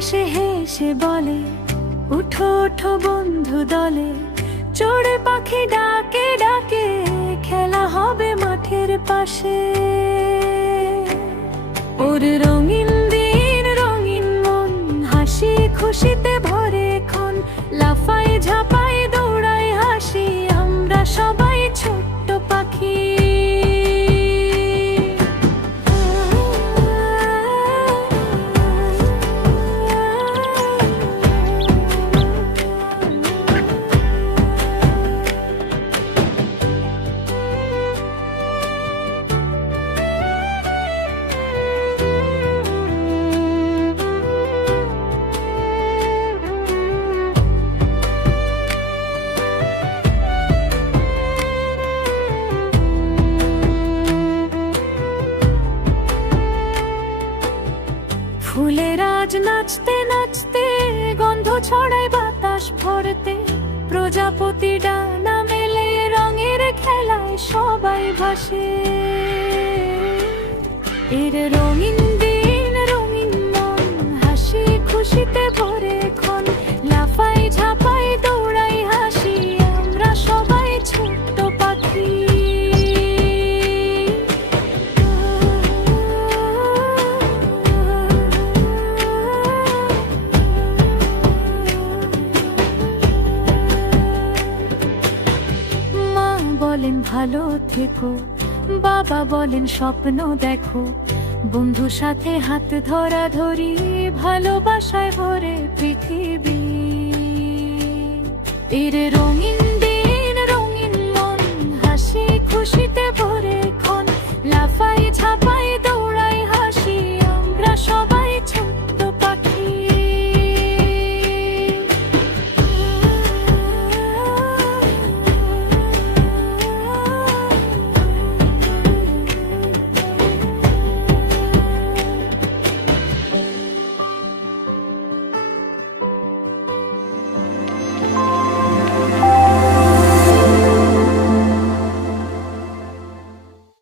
হেসে হেসে বলে, উঠো ওঠো বন্ধু দলে, চড়ে পাখি ডাকে ডাকে, খেলা হবে মাঠের পাশে। ওর রঙিন দিন রঙিন মন, হাসি খুশিতে ভরে ক্ষণ, লাফাই ঝাঁপাই দৌড়াই হাসি, আমরা সবাই ছোট্ট পাখি। ফুলের আজ নাচতে নাচতে, গন্ধ ছড়ায় বাতাস ভরতে, প্রজাপতি ডানা মেলে রঙের খেলায় সবাই ভাসে। এর রঙিন দিন রঙিন মন, হাসি খুশিতে ভরে ক্ষণ, লাফাই ঝাঁপাই দৌড়াই হাসি, আমরা সবাই ছোট্ট পাখি। বলেন ভালো থেকো, বাবা বলেন স্বপ্ন দেখো, বন্ধুর সাথে হাত ধরা ধরি, ভালোবাসায় ভরে পৃথিবী। এর রঙিন দিন রঙিন মন, হাসি খুশিতে